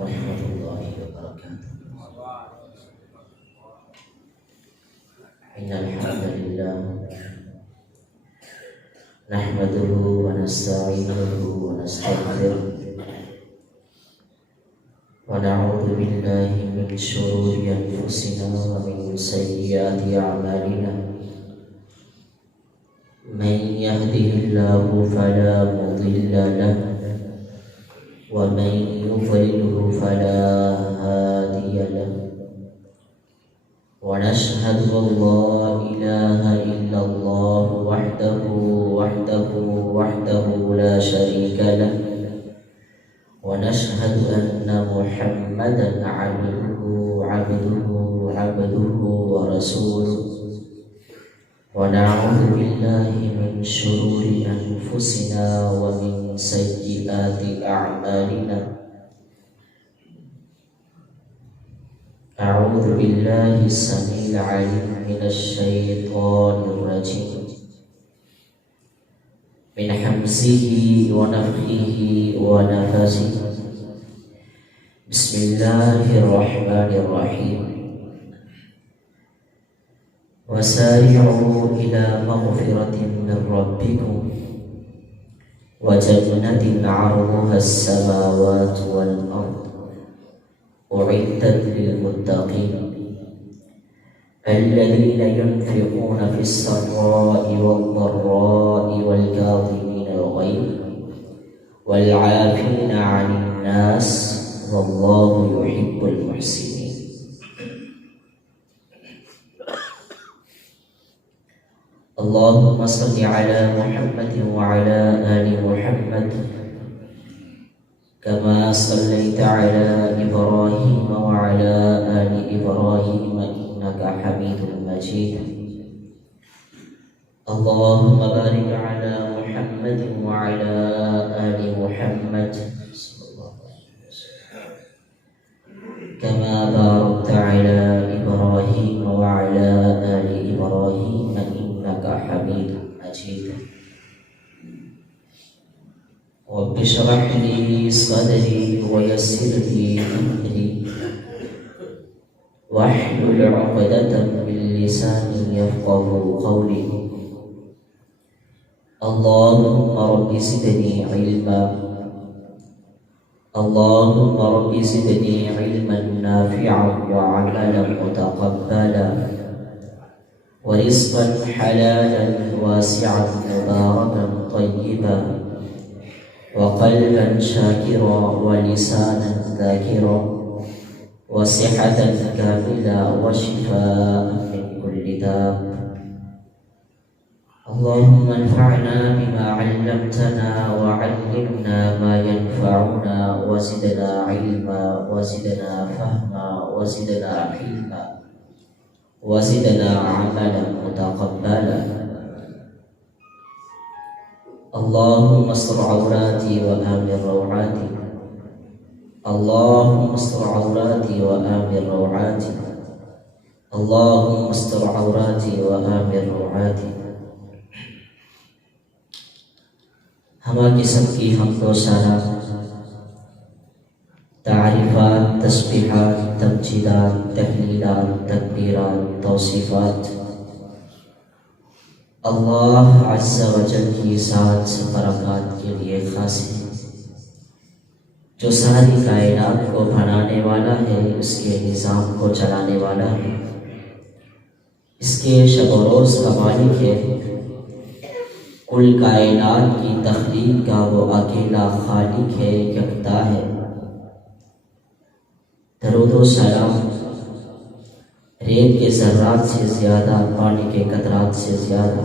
ورحمة الله وبركاته. إن الحمد لله نحمده ونستعينه ونستغفره ونعوذ بالله من شرور أنفسنا ومن سيئات أعمالنا. من يهده الله فلا مضل له ومن يضلله فلا هادي له. ونشهد أن لا إله إلا الله وحده لا شريك له. ونشهد أن محمدا عبده ورسوله. ونعوذ بالله من شرور أنفسنا ومن سيئات أعمالنا. أعوذ بالله السميع العليم من الشيطان الرجيم من حمزه ونفخه ونفسه. بسم الله الرحمن الرحيم. وسارعوا إلى مغفرة من ربكم وجنة عرضها السماوات والأرض أعدت للمتقين الذين ينفقون في السراء والضراء والكاظمين الغيظ والعافين عن الناس والله يحب المحسنين. اللهم صل على محمد وعلى آل محمد كما صليت على إبراهيم وعلى آل إبراهيم إنك حميد مجيد. اللهم بارك على محمد وعلى آل محمد كما باركت على إبراهيم وعلى آل إبراهيم إنك حميد مجيد. رب اشرح لي صدري ويسر لي أمري واحلل عقدة من لساني يفقه قولي. اللهم رب زدني علما. اللهم رب زدني علما نافعا وعملا متقبلا ورزقا حلالا واسعا مباركا طيبا وقلبا شاكرا ولسانا ذاكرا وصحة كاملة وشفاء من كل داء. اللهم انفعنا بما علمتنا وعلمنا ما ينفعنا وزدنا علما وزدنا فهما وزدنا حلما وزدنا عملا متقبلا. اللهم استر عوراتي وآمن روعاتي. اللهم استر عوراتي وآمن روعاتي. اللهم استر عوراتي وآمن روعاتي. ہما قسم کی حمد و ثنا، تعریفات، تسبیحات، تمجیدات، تحلیلات، تکبیرات، توصیفات اللہ عز و جل کی ذات سے برکات کے لیے خاص ہے، جو ساری کائنات کو بنانے والا ہے، اس کے نظام کو چلانے والا ہے، اس کے شب و روز کا مالک ہے، کل کائنات کی تخلیق کا وہ اکیلا خالق ہے، یکتا ہے۔ درود و سلام ریت کے ذرات سے زیادہ، پانی کے قطرات سے زیادہ،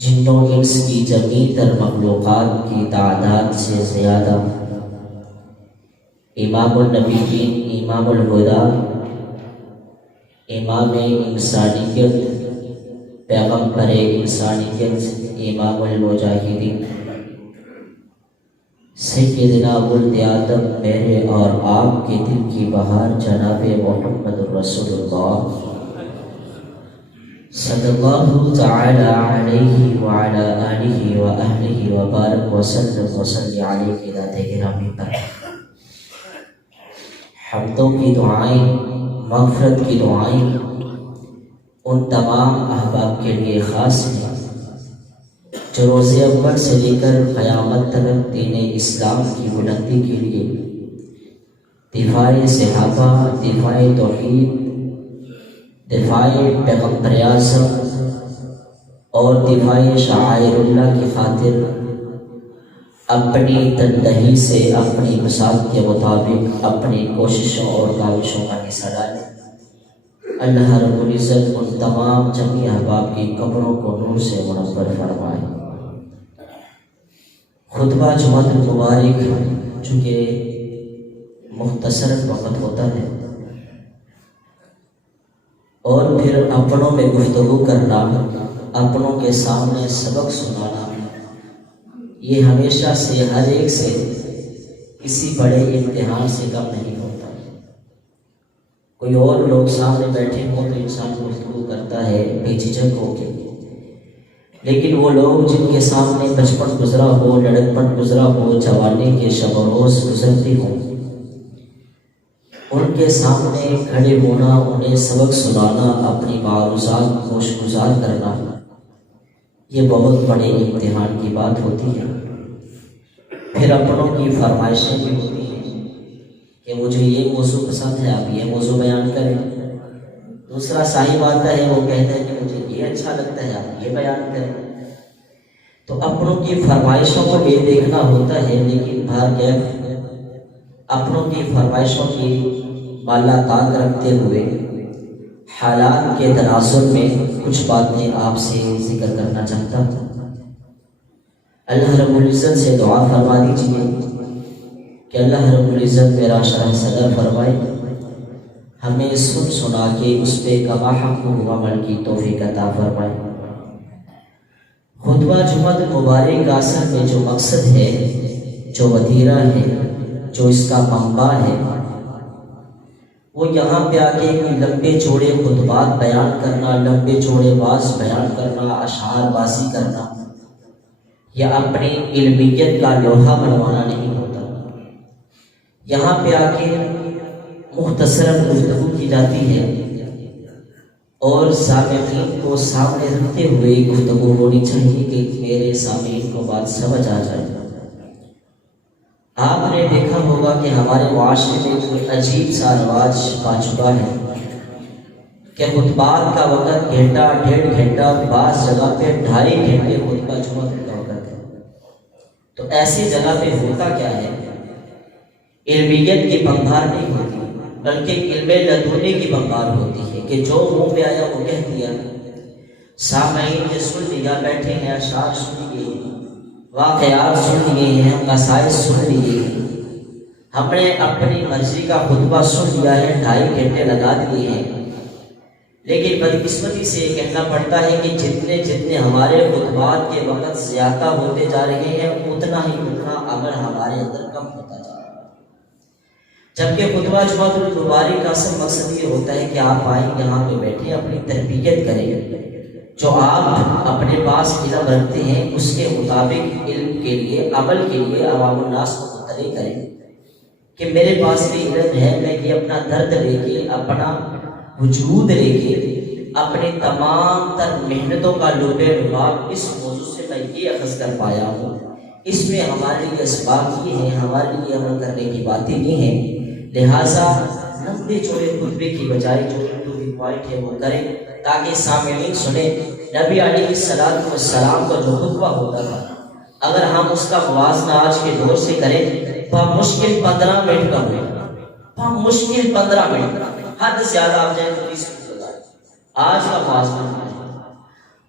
جنوں انس کی جمیع تر مخلوقات کی تعداد سے زیادہ، امام النبیین، امام الہدیٰ، امام انسانیت، پیغمبر انسانیت، امام المجاہدین، سیدنا ولد آدم، میرے اور آپ کے دل کی بہار جناب محمد رسول اللہ صلی اللہ تعالی علیہ وعلی آلہ وأہلہ وبارک وسلم وصلی علیہ ذات گرامی پر حمدوں کی دعائیں، مغفرت کی دعائیں ان تمام احباب کے لیے خاص ہیں جو روز اول سے لے کر قیامت تک دین اسلام کی بلندی کے لیے دفاع صحابہ، دفاع توحید، دفاع پیغمبر اعظم اور دفاع شعائر اللہ کی خاطر اپنی تندہی سے اپنی وسعت کے مطابق اپنی کوششوں اور کاوشوں کا حصہ ڈالیں۔ اللہ رب العزت ان تمام جمی احباب کی قبروں کو نور سے منور فرمائے۔ خطبہ جمعہ المبارک چونکہ مختصر وقت ہوتا ہے اور پھر اپنوں میں گفتگو کرنا، اپنوں کے سامنے سبق سنانا، یہ ہمیشہ سے ہر ایک سے کسی بڑے امتحان سے کم نہیں ہوتا۔ کوئی اور لوگ سامنے بیٹھے ہوں تو انسان گفتگو کرتا ہے بے جھجک ہو کے، لیکن وہ لوگ جن کے سامنے بچپن گزرا ہو، لڑکپن گزرا ہو، جوانی کے شب و روز گزرتی ہوں، ان کے سامنے کھڑے ہونا، انہیں سبق سنانا، اپنی معروضات گوش گزار کرنا، یہ بہت بڑے امتحان کی بات ہوتی ہے۔ پھر اپنوں کی فرمائشیں بھی ہوتی ہیں کہ مجھے یہ موضوع پسند ہے، آپ یہ موضوع بیان کریں۔ دوسرا صاحب آتا ہے، وہ کہتا ہے کہ مجھے یہ اچھا لگتا ہے، آپ یہ بیان کریں۔ تو اپنوں کی فرمائشوں کو یہ دیکھنا ہوتا ہے، لیکن بھارگیف اپنوں کی فرمائشوں کی بالا طاق رکھتے ہوئے حالات کے تناسب میں کچھ باتیں آپ سے ذکر کرنا چاہتا ہوں۔ اللہ رب العزت سے دعا فرما دیجیے کہ اللہ رب العزت میرا شرح صدر فرمائے، ہمیں سن سنا کے اس پہ کما حق عمل کی توفیق عطا فرمائے۔ خطبہ جمعہ مبارک اصل میں جو مقصد ہے، جو وتیرہ ہے، جو اس کا منبع ہے، وہ یہاں پہ آ کے کوئی لمبے چوڑے خطبات بیان کرنا، لمبے چوڑے باز بیان کرنا، اشعار بازی کرنا یا اپنی علمیت کا لوہا بنوانا نہیں ہوتا۔ یہاں پہ آ کے مختصراً گفتگو کی جاتی ہے اور سامعین کو سامنے رکھتے ہوئے گفتگو ہونی چاہیے کہ میرے سامعین کو بات سمجھ آ جائے۔ آپ نے دیکھا ہوگا کہ ہمارے معاشرے میں کوئی عجیب سا رواج پا چکا ہے کہ خطبات کا وقت گھنٹہ، ڈیڑھ گھنٹہ، بعض جگہ پہ 2.5 گھنٹے خطبہ جمعہ کا وقت ہے۔ تو ایسی جگہ پہ ہوتا کیا ہے؟ علمیت کی بمبار نہیں ہوتی، بلکہ علم لدنی کی بمبار ہوتی ہے کہ جو منہ پہ آیا وہ کہہ دیا۔ سامعین نے سن لیا، بیٹھے ہیں، اشعار سن لیے، واقعات سن لیے ہیں، قصائد سن لیے ہیں، ہم نے اپنی مرضی کا خطبہ سن لیا ہے، 2.5 گھنٹے لگا دیے ہیں۔ لیکن بدقسمتی سے یہ کہنا پڑتا ہے کہ جتنے جتنے ہمارے خطبات کے وقت زیادہ ہوتے جا رہے ہیں، اتنا ہی اتنا عمل ہمارے اندر کم ہوتا جا رہا ہے۔ جبکہ خطبہ جمعہ المبارک کا اصل مقصد یہ ہوتا ہے کہ آپ آئیں، یہاں پہ بیٹھیں، اپنی تربیت کریں، جو آپ اپنے پاس علم رکھتے ہیں اس کے مطابق علم کے لیے، عمل کے لیے عوام الناس کو مطلع کریں کہ میرے پاس بھی علم ہے، میں یہ اپنا درد لے کے، اپنا وجود لے کے، اپنی تمام تر محنتوں کا لب لباب اس موضوع سے میں یہ اخذ کر پایا ہوں، اس میں ہمارے لیے اسباب یہ ہیں، ہمارے لیے عمل کرنے کی باتیں نہیں ہیں۔ لہٰذا لمبے چوڑے خطبے کی بجائے جو پوائنٹ ہے وہ کریں تاکہ سامعین سنیں۔ نبی علیہ السلام کا جو خطبہ ہوتا تھا، اگر ہم اس کا موازنہ آج کے دور سے کریں تو مشکل 15 منٹ کا ہوگا، مشکل 15 منٹ، حد زیادہ آپ جائیں تو 20 منٹ لگائیں آج کا موازنہ۔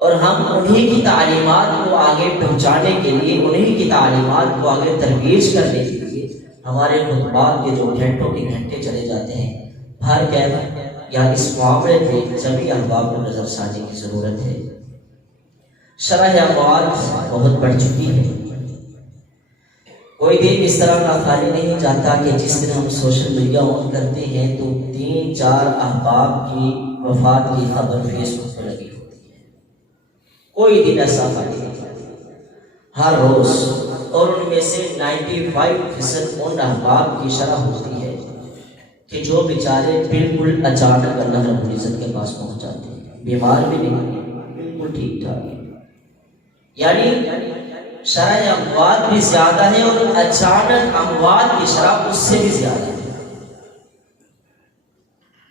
اور ہم انہی کی تعلیمات کو آگے پہنچانے کے لیے، انہی کی تعلیمات کو آگے ترویج کرنے کے لیے ہمارے خطبات کے جو گھنٹوں کے گھنٹے چلے جاتے ہیں، ہر کہنا یا اس معاملے میں سبھی احباب کو نظر ثانی کی ضرورت ہے۔ شرح اموات بہت بڑھ چکی ہے، کوئی دن اس طرح کا خالی نہیں جاتا کہ جس دن ہم سوشل میڈیا آن کرتے ہیں تو 3-4 احباب کی وفات کی خبر فیس بک پر لگی ہوتی ہے۔ کوئی دن ایسا خالی نہیں، ہر روز، اور ان میں سے 95% ان احباب کی شرح ہوتی ہے کہ جو بیچارے بالکل اچانک اللہ رب العزت کے پاس پہنچ جاتے ہیں، بیمار بھی نہیں، بالکل ٹھیک ٹھاک، یعنی شرح اموات بھی زیادہ ہے اور اچانک اموات کی شرح اس سے بھی زیادہ ہے۔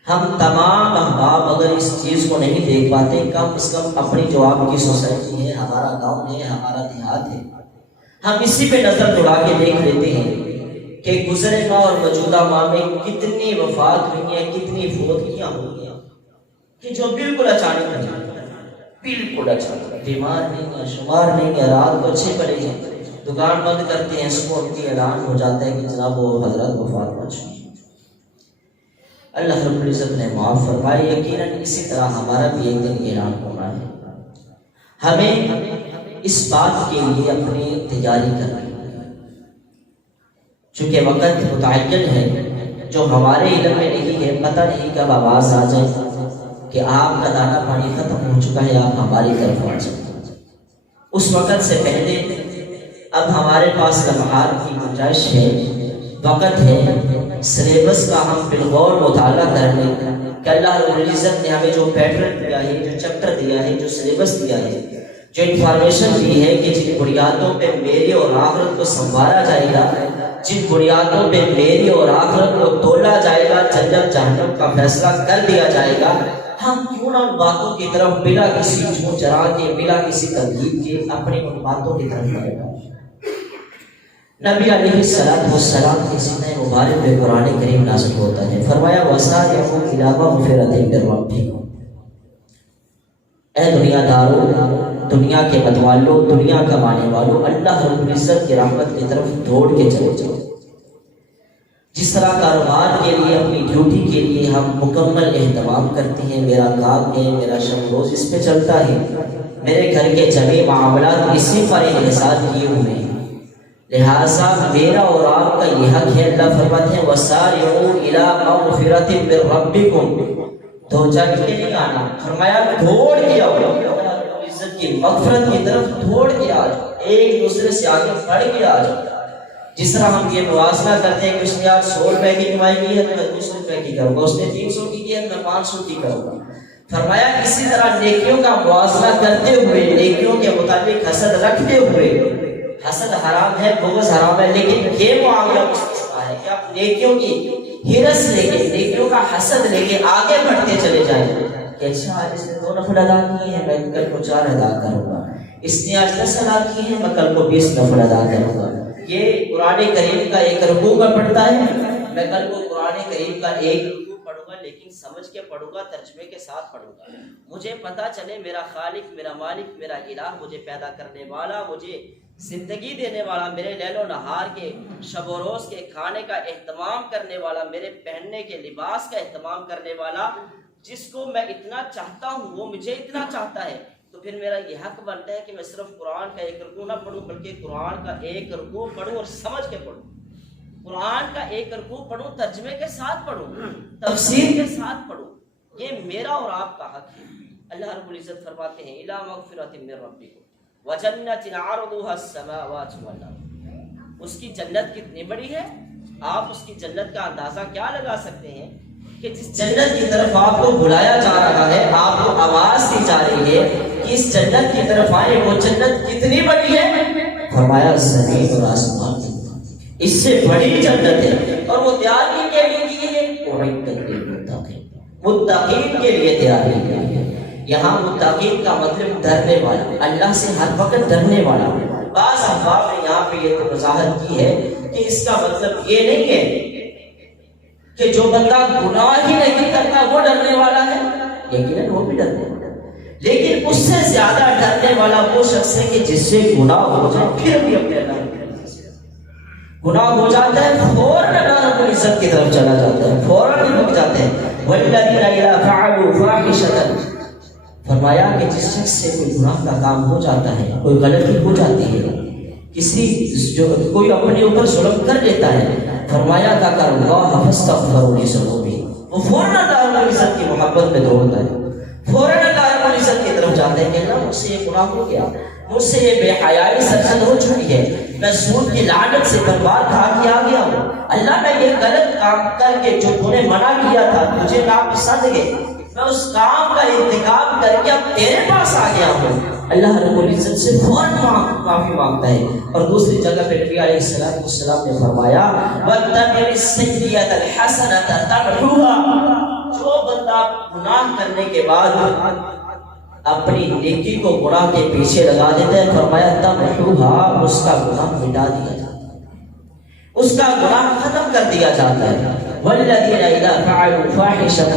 ہم تمام احباب اگر اس چیز کو نہیں دیکھ پاتے، کم از کم اپنی جو آپ کی سوسائٹی ہے، ہمارا گاؤں ہے، ہمارا دیہات ہے، ہم اسی پہ نظر دوڑا کے دیکھ لیتے ہیں کہ گزرے ماہ اور موجودہ ماہ میں کتنی وفات ہوئی ہیں، کتنی فوتگیاں ہوئی ہیں کہ جو بالکل اچانک نہیں، بالکل اچانک، بیمار نہیں ہے، شمار نہیں ہے، رات کو 6 بجے دکان بند کرتے ہیں، صبح ان کی اعلان ہو جاتا ہے کہ جناب وہ حضرت وفات پا چکی۔ اللہ رب العزت نے معاف فرمائے، یقیناً اسی طرح ہمارا بھی ایک دن اعلان ہونا ہے۔ ہمیں اس بات کے لیے اپنی تیاری کرنی ہے، چونکہ وقت متعین ہے جو ہمارے علم میں نہیں ہے، پتہ نہیں کب آواز آ جائے کہ آپ کا دانا پانی ختم ہو چکا ہے، آپ ہماری طرف آ جائیں۔ اس وقت سے پہلے اب ہمارے پاس لمحات کی گنجائش ہے، وقت ہے سلیبس کا ہم بالغور مطالعہ کر لیں کہ اللہ رب العزت نے ہمیں جو پیٹرن دیا ہے، جو چیپٹر دیا ہے، جو سلیبس دیا ہے، جو انفارمیشن دی ہے کہ جن بنیادوں پہ میری اور آخرت کو سنوارا جائے گا، جن بنیادوں پہ میری اور آخرت کو تولا جائے گا، جنت جہنم کا فیصلہ کر دیا جائے گا، ہم کیوں نہ ان باتوں کی طرف بلا کسی جھوٹ چرا کے، بلا کسی تردید کے اپنی ان باتوں کی طرف بڑھے گا۔ نبی علیہ السلام کی سینہ مبارک پہ قرآن کریم نازل ہوتا ہے، فرمایا وَسَارِعُوا إِلَىٰ مَغْفِرَةٍ مِّن رَّبِّكُمْ، اے دنیا دارو، دنیا کے متوالو، دنیا کمانے والو، اللہ رب العزت کی رحمت کی طرف دوڑ کے چلے جاؤ۔ جس طرح کاروبار کے لیے، اپنی ڈیوٹی کے لیے ہم مکمل اہتمام کرتے ہیں، میرا کام ہے، میرا شب روز اس پہ چلتا ہے، میرے گھر کے جميع معاملات اسی پر انحصار کیے ہوئے ہیں، لہٰذا میرا اور آپ کا یہ حق ہے۔ اللہ فرماتے ہیں وَسَارِعُوا إِلَىٰ مَغْفِرَةٍ مِّن رَّبِّكُمْ، تو جگ کے نہیں آنا، فرمایا دوڑ کے آؤ، اللہ عزت کی مغفرت کی طرف دوڑ کے آ جاؤ، ایک دوسرے سے آگے بڑھ کے آ جاؤ۔ جس طرح ہم یہ موازنہ کرتے ہیں کہ اس نے آج 100 روپے کی کمائی کی ہے تو میں 200 روپے کی کروں گا، اس نے 300 کی ہے تو میں 500 کی کروں گا۔ فرمایا اسی طرح نیکیوں کا موازنہ کرتے ہوئے، نیکیوں کے مطابق حسد رکھتے ہوئے، حسد حرام ہے، بغض حرام ہے، لیکن یہ معاملہ مستثنا ہے کہ آپ نیکیوں کی ہرس لے کے، نیکیوں کا حسد لے کے آگے بڑھتے چلے جائیں کہ اچھا آج اس نے 2 نفل ادا کیے ہیں، میں کل کو 4 ادا کروں گا، اس نے آج 10 ادا کیے ہیں، میں کل کو 20 نفل ادا کروں گا۔ یہ قرآن کریم کا ایک رکوع کا پڑھتا ہے، میں کل کو قرآن کریم کا ایک رکوع پڑھوں گا، لیکن سمجھ کے پڑھوں گا، ترجمے کے ساتھ پڑھوں گا، مجھے پتہ چلے میرا خالق، میرا مالک، میرا الہ، مجھے پیدا کرنے والا، مجھے زندگی دینے والا، میرے لیل و نہار کے، شب و روز کے کھانے کا اہتمام کرنے والا، میرے پہننے کے لباس کا اہتمام کرنے والا، جس کو میں اتنا چاہتا ہوں وہ مجھے اتنا چاہتا ہے، تو پھر میرا یہ حق بنتا ہے کہ میں صرف قرآن کا ایک رکوع نہ پڑھوں، بلکہ قرآن کا ایک رکوع پڑھوں اور سمجھ کے پڑھوں، قرآن کا ایک رکوع پڑھوں، ترجمے کے ساتھ پڑھوں، تفسیر کے ساتھ پڑھوں، یہ میرا اور آپ کا حق ہے۔ اللہ رب العزت فرماتے ہیں اِلَىٰ مَغْفِرَةٍ مِّن رَّبِّكُمْ وَجَنَّةٍ عَرْضُهَا السَّمَاوَاتُ وَالْأَرْضُ، اس کی جنت کتنی بڑی ہے، آپ اس کی جنت کا اندازہ کیا لگا سکتے ہیں کہ جس جنت کی طرف آپ کو بلایا جا رہا ہے، آپ کو آواز دی جا رہی ہے کہ اس جنت کی طرف آئے، وہ جنت کتنی بڑی ہے، فرمایا زمین اور آسمان اس سے بڑی جنت ہے، اور وہ تیار کے لیے کی ہے، متقین کے لیے تیار کی ہے۔ یہاں متقین کا مطلب ڈرنے والا، اللہ سے ہر وقت ڈرنے والا۔ بعض احباب نے یہاں پہ یہ وضاحت کی ہے کہ اس کا مطلب یہ نہیں ہے کہ جو بندہ گناہ ہی نہیں کرتا وہ ڈرنے والا ہے، یقیناً وہ بھی ڈرنے والا ہے، لیکن اس سے زیادہ ڈرنے والا وہ شخص ہے کہ جس سے گناہ ہو جائے پھر بھی اپنے اللہ گناہ ہو جاتا ہے، فوراً اللہ رب العزت کی طرف چلا جاتا ہے، فوراً رک جاتے ہیں۔ وَالَّذِينَ إِذَا فَعَلُوا فَاحِشَةً، فرمایا کہ جس شخص سے کوئی گناہ کا کام ہو جاتا ہے، کوئی غلطی ہو جاتی ہے، کوئی اپنے اوپر ظلم کر لیتا ہے، فرمایا ذَكَرَ اللَّهَ فَاسْتَغْفَرُوا لِذُنُوبِهِمْ، وہ فوراً اللہ رب العزت کی محبت میں دوڑتا ہے، فوراً اللہ رب العزت کی طرف جاتے ہیں کہ اللہ مجھ سے یہ گناہ ہو گیا، مجھ سے یہ بے حیائی سرزد ہو چکی ہے، میں سود کی لعنت سے برباد کھا کے آ گیا ہوں، اللہ میں یہ غلط کام کر کے جو تو نے منع کیا تھا مجھے ناپسند ہے، میں اس کام کا ارتکاب کر کے اب تیرے پاس آ گیا ہوں۔ اللہ رب العزت سے فوراً معافی مانگتا ہے۔ اور دوسری جگہ پہ نبی علیہ السلام نے فرمایا وَاتَّبِعِ السَّيِّئَةَ الْحَسَنَةَ تَمْحُوهَا، جو بندہ گناہ کرنے کے بعد اپنی نیکی کو گناہ کے پیچھے لگا دیتا ہے، فرمایا تَمْحُوهَا، اس کا گناہ مٹا دیا جاتا ہے، اس کا گناہ ختم کر دیا جاتا ہے۔ وَالَّذِينَ إِذَا فَعَلُوا فَاحِشَةً،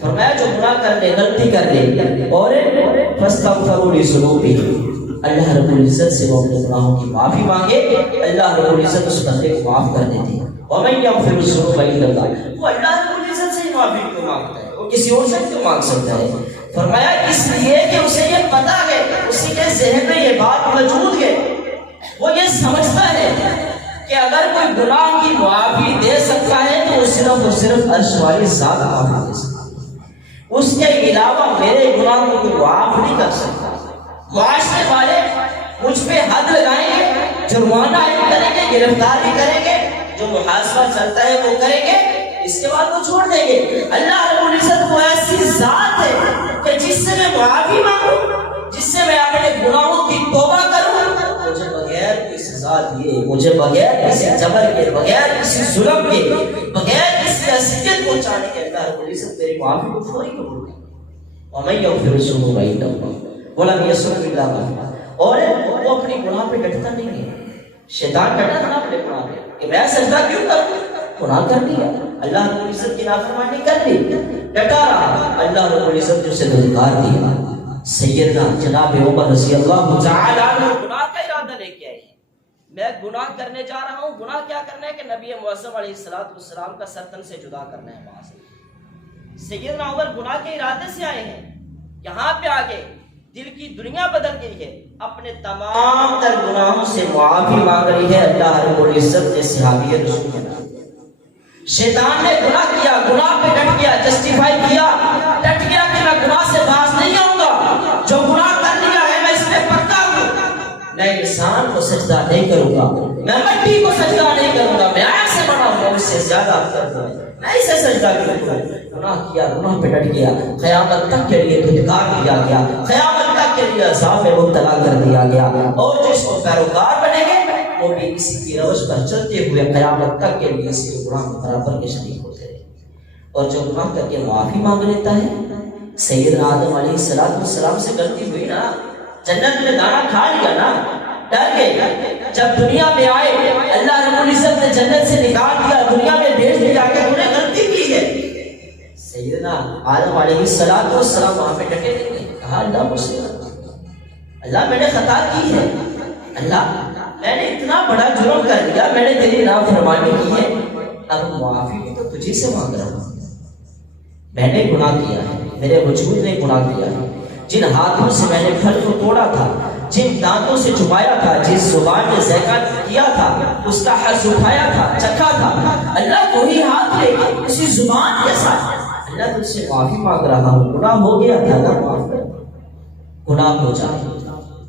فرمایا جو گناہ کر لے، غلطی کر لے اور فَاسْتَغْفَرُوا لِذُنُوبِهِمْ، اللہ رب العزت سے وہ اپنے گناہوں کی معافی مانگے، اللہ رب العزت اس بندے کو معاف کر دیتے ہیں۔ وَمَن يَغْفِرُ الذُّنُوبَ إِلَّا اللَّهُ، وہ اللہ رب العزت سے معافی کیوں مانگتا ہے، وہ کسی اور سے کیوں مانگ سکتا ہے؟ فرمایا اس لیے کہ اسے یہ پتہ ہے، اسی کے ذہن میں یہ بات موجود ہے، وہ یہ سمجھتا ہے کہ اگر کوئی گناہ کی معافی دے سکتا ہے تو وہ صرف اور صرف عرش والی ذات معافی دے سکتا ہے، اس کے علاوہ میرے گناہ کو کوئی معاف نہیں کر سکتا۔ معاشرے والے مجھ پہ حد لگائیں گے، جرمانہ کریں گے، گرفتاری کریں گے، جو محاسبہ چلتا ہے وہ کریں گے، اس کے بعد وہ چھوڑ دیں گے۔ اللہ رب العزت وہ ایسی ذات ہے کہ جس سے میں معافی مانگوں، جس سے میں اپنے گناہوں کی توبہ کروں، مجھے بغیر کسی سزا دیے، مجھے بغیر کسی جبر کے، بغیر کسی ظلم کے، بغیر کسی اذیت پہنچانے کے اللہ رب العزت میری معافی کو فوری قبول کرے۔ وَمَن يَغْفِرُ الذُّنُوبَ إِلَّا اللَّهُ وَلَمْ يَصِرْ إِلَّا مَا فَعَلَ، اور وہ اپنی گناہ پہ ڈٹتا نہیں ہے۔ شیطان ڈٹا تھا اپنے گناہ پہ کہ میں سجدہ کیوں کروں، گناہ کر دیا، اللہ رب العزت کی نافرمانی کر لی، ڈٹا رہا، اللہ رب العزت نے اسے دھتکار دیا۔ سیدنا جناب عمر رضی اللہ تعالی عنہ گناہ کا ارادہ لے کے آئے ہیں، میں گناہ کرنے جا رہا ہوں۔ گناہ کیا کرنا ہے کہ نبی معظم علیہ السلام کا سر تن سے جدا کرنا ہے وہاں سے۔ سیدنا عمر گناہ کے ارادے سے آئے ہیں، یہاں پہ آگے دل کی دنیا بدل گئی ہے، اپنے تمام تر گناہوں سے معافی مانگ رہی ہے اللہ رب العزت نے صحابی رسول کے نام۔ شیطان نے گناہ کیا، گناہ پہ ڈٹ گیا، جسٹیفائی کیا، ڈٹ گیا کہ میں گناہ سے باز نہیں آؤں گا، جو گناہ کر لیا ہے میں اس میں پکا ہوں، میں انسان کو سجدہ نہیں کروں گا، میں مٹی کو سجدہ نہیں کروں گا، میں آگ سے بنا ہوں، اس سے زیادہ کروں گا، میں اسے سجدہ کروں گا۔ گناہ کیا، گناہ پہ ڈٹ گیا، قیامت تک کے لیے دھتکار دیا گیا، قیامت تک کے لیے عذاب میں مبتلا کر دیا گیا، اور جو اس کو پیروکار بنے گے وہ بھی اسی کی روش پر چلتے ہوئے قیامت تک کے لیے اس کے گناہ میں برابر کے شریک ہوتے رہے۔ اور جو گناہ کر کے معافی مانگ لیتا ہے، سیدنا آدم علیہ السلام سے غلطی ہوئی نا، جنت میں دانا کھا لیا نا، ڈر گئے، جب دنیا میں آئے اللہ رب العزت نے جنت سے نکال دیا، دنیا میں بھیج دیا کہ تم نے غلطی کی ہے۔ سیدنا آدم علیہ السلام وہاں پہ ڈٹے نہیں، کہا اللہ مجھ سے، اللہ میں نے خطا کی ہے، اللہ میں نے اتنا بڑا جرم کر لیا، میں نے تیری نافرمانی کی ہے، اب معافی بھی تو تجھی سے مانگ رہا ہوں۔ میں نے گناہ کیا ہے، میرے وجود نے گناہ کیا ہے، جن ہاتھوں سے میں نے پھل کو توڑا تھا، جن دانتوں سے چھپایا تھا، جس زبان نے ذائقہ کیا تھا، اس کا حظ اٹھایا تھا، چکھا تھا، اللہ وہی ہاتھ لے کے اسی زبان کے ساتھ اللہ تجھ سے معافی مانگ رہا ہوں، گناہ ہو گیا تھا نا، معاف کر، گناہ ہو جائے،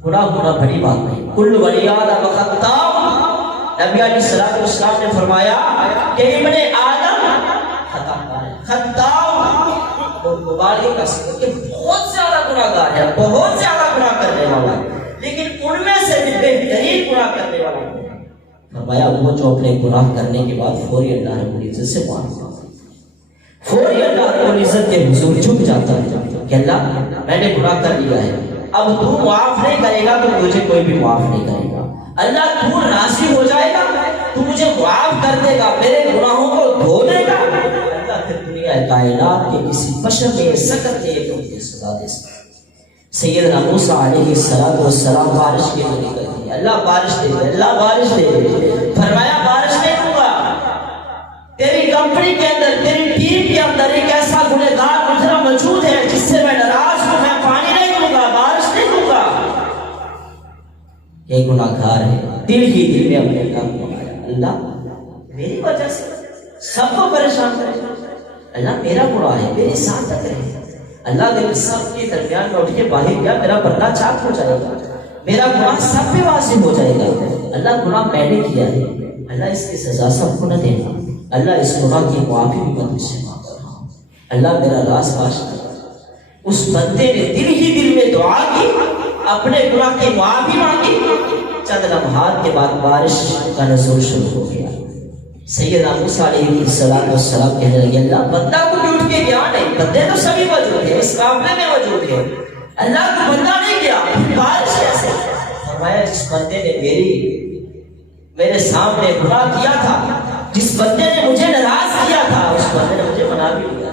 گناہ ہونا بڑی بات نہیں۔ کل بنی آدم خطاء، نبی علیہ السلام نے فرمایا کہ ابن آدم خطاء، اور مبالغے کا صیغہ کہ بہت زیادہ گناہ گار ہے، بہت زیادہ گناہ کرنے والا ہے، لیکن ان میں سے بھی بہترین گناہ کرنے والا ہے۔ فرمایا وہ جو اپنے گناہ کرنے کے بعد فوری اللہ رب العزت سے معافی مانگتا ہے، فوری اللہ رب العزت کے حضور جھک جاتا ہے کہ اللہ میں نے گناہ کر لیا ہے، اب تو معاف نہیں کرے گا تو مجھے کوئی بھی معاف نہیں کرے گا، اللہ تو راضی ہو جائے گا، تو مجھے معاف کر دے گا، میرے گناہوں کو دھو دے گا، اللہ پھر دنیا کائنات کے کسی بشر میں سکت کے ایک ان کی سزا دے سکتا ہے۔ سیدنا موسیٰ علیہ السلام بارش کے ذریعے کہتے ہیں اللہ بارش دے دے، اللہ بارش دے دے، فرمایا بارش نہیں دوں گا، تیری کمپنی کے اندر، تیری ٹیم کے اندر ایک ایسا گنہگار مجرم موجود ہے جس سے میں ناراض ہوں، میں پانی نہیں دوں گا، بارش نہیں دوں گا، یہ گناہ گار ہے، دل ہی دل میں اپنے اللہ کو بنایا، اللہ میری وجہ سے سب کو پریشان کرے، اللہ میرا گناہ ہے، میرے ساتھ تک رہے، اللہ نے سب کے درمیان میں اٹھ کے باہر کیا، میرا پردہ چاک ہو جائے گا، میرا گناہ سب پہ واضح ہو جائے گا۔ اللہ گناہ میں نے کیا ہے، اللہ اس کی سزا سب کو نہ دینا، اللہ اس گناہ کی معافی بھی میں تجھ سے مانگ رہا ہوں، اللہ میرا راز فاش کر۔ اس بندے نے دل ہی دل میں دعا کی، اپنے گناہ کی معافی مانگی، چند لمحات کے بعد بارش کا نزول شروع ہو گیا۔ سیدنا موسیٰ علیہ السلام کہنے لگے اللہ بندہ کو بھی اٹھ کے گیا نہیں، بندے تو سبھی موجود ہیں، اس قافلے میں موجود ہیں، اللہ کو بندہ نہیں گیا، بارش کیسے؟ فرمایا جس بندے نے میرے سامنے گناہ کیا تھا، جس بندے نے مجھے ناراض کیا تھا، اس بندے نے مجھے بنا بھی لیا،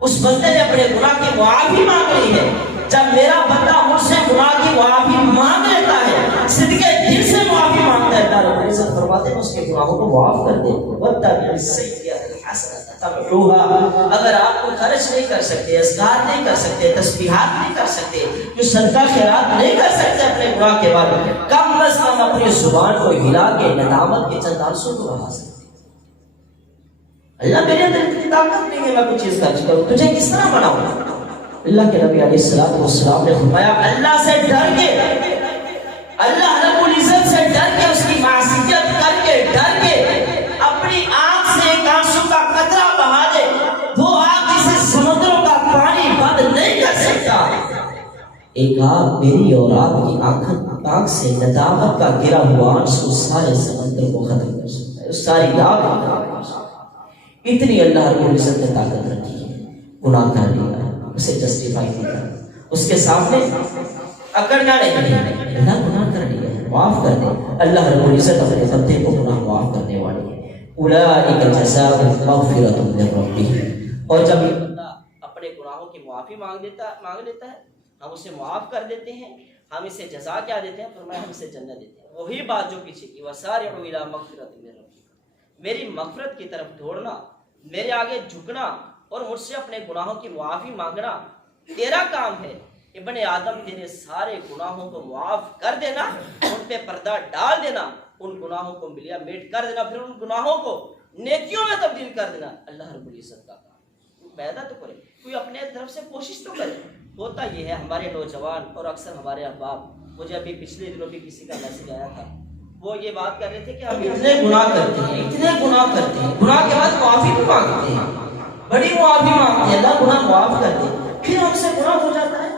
اس بندے نے اپنے گناہ کی معافی مانگ لی ہے۔ جب میرا بندہ مجھ سے گناہ کی معافی مانگ لیتا ہے، صدقے دل سے معافی مانگتا ہے، اللہ رب العزت فرماتے ہیں اس کے گناہوں کو معاف کر دے۔ وَاتَّبِعِ السَّيِّئَةَ الْحَسَنَةَ تَمْحُوهَا۔ اگر آپ کو خرچ نہیں کر سکتے، اذکار نہیں کر سکتے، تسبیحات نہیں کر سکتے، جو صدقہ خیرات نہیں کر سکتے اپنے گناہ کے بعد، کم از کم اپنی زبان کو ہلا کے ندامت کے چند آنسو کو بہا سکتے۔ اللہ میرے اندر اتنی طاقت نہیں ہے میں کوئی چیز خرچ کروں، تجھے کس طرح بناؤں؟ اللہ کے نبی علیہ السلام نے فرمایا اللہ سے ڈر کے، اللہ رب العزت سے ڈر کے، اس کی معصیت کر کے ڈر کے اپنی آنکھ سے ایک آنسو کا قطرہ بہا دے، وہ آگ اسے سمندروں کا پانی بند نہیں کر سکتا۔ ایک آگ میری اور آپ کی آنکھ سے ندامت کا گرا ہوا آنسو سارے سمندر کو ختم کر سکتا ہے، اس ساری آگ کو ختم کر سکتا ہے۔ اتنی اللہ رب العزت نے طاقت رکھی ہے۔ گناہ کر لیا، اسے جسٹیفائی نہیں کرنا، اس کے سامنے اکڑنا نہیں، اللہ گناہ کر لیا ہے معاف کر دے۔ اللہ رب العزت اپنے بندے کو گناہ معاف کرنے والے ہیں۔ اولئک جزاؤہم مغفرۃ من ربہم۔ اور جب یہ بندہ اپنے گناہوں کی معافی مانگ لیتا ہے، ہم اسے معاف کر دیتے ہیں، ہم اسے جزا کیا دیتے ہیں؟ فرمایا ہم اسے جنت دیتے ہیں۔ وہی بات جو پیچھے کی، وسارعوا الی مغفرۃ من ربکم، میری مغفرت کی طرف دوڑنا، میرے آگے جھکنا اور مجھ سے اپنے گناہوں کی معافی مانگنا تیرا کام ہے۔ ابن آدم تیرے سارے گناہوں کو معاف کر دینا، ان پہ پردہ ڈال دینا، ان گناہوں کو ملیا میٹ کر دینا، پھر ان گناہوں کو نیکیوں میں تبدیل کر دینا، اللہ رب العزت کا کام۔ پیدا تو کرے، کوئی اپنے طرف سے کوشش تو کرے۔ ہوتا یہ ہے ہمارے نوجوان اور اکثر ہمارے احباب، مجھے ابھی پچھلے دنوں بھی کسی کا میسج آیا تھا، وہ یہ بات کر رہے تھے کہ ہم اتنے گناہ کرتے ہیں، اتنے گناہ کرتے ہیں، گناہ کے بعد معافی بھی مانگتے ہیں، بڑی معافی مانگتے ہیں، اللہ گناہ معاف کر دے، پھر ہم سے گناہ ہو جاتا ہے،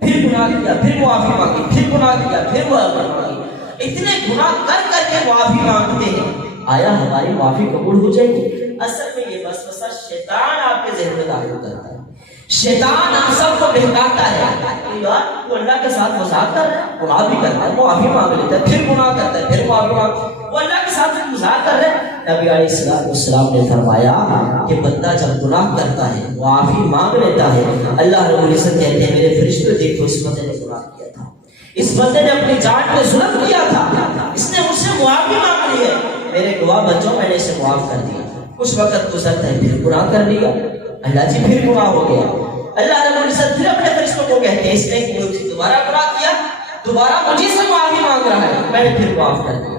پھر گناہ کیا، پھر معافی مانگی، پھر گناہ کیا، پھر معافی مانگی، اتنے گناہ کر کر کے معافی مانگتے ہیں، آیا ہماری معافی قبول ہو جائے گی؟ اصل میں یہ وسوسہ شیطان آپ کے ذہن میں داخل کرتا ہے، شیطان آپ سب کو بہکاتا ہے کہ یار وہ اللہ کے ساتھ مذاق کر رہا ہے، گناہ بھی کرتا ہے، معافی مانگ لیتا ہے، پھر گناہ کرتا ہے، پھر معافی مانگتا ہے، وہ اللہ کے ساتھ مذاق کر رہے ہیں۔ نبی علیہ السلام نے فرمایا کہ بندہ جب گناہ کرتا ہے، معافی مانگ لیتا ہے، اللہ رب العزت کہتے ہیں میرے فرشتوں دیکھو اس بندے نے گناہ کیا تھا، اس بندے نے اپنی جان پہ ظلم کیا تھا، اس نے مجھ سے معافی مانگ لی ہے، میرے گواہ بچوں میں نے اسے معاف کر دیا۔ کچھ وقت گزرتا ہے پھر گناہ کر لیا، اللہ جی پھر گناہ ہو گیا، اللہ رب العزت پھر اپنے فرشتوں کو کہتے ہیں اس نے دوبارہ گناہ کیا، دوبارہ مجھے سے معافی مانگ رہا ہے، میں نے پھر معاف کر دیا۔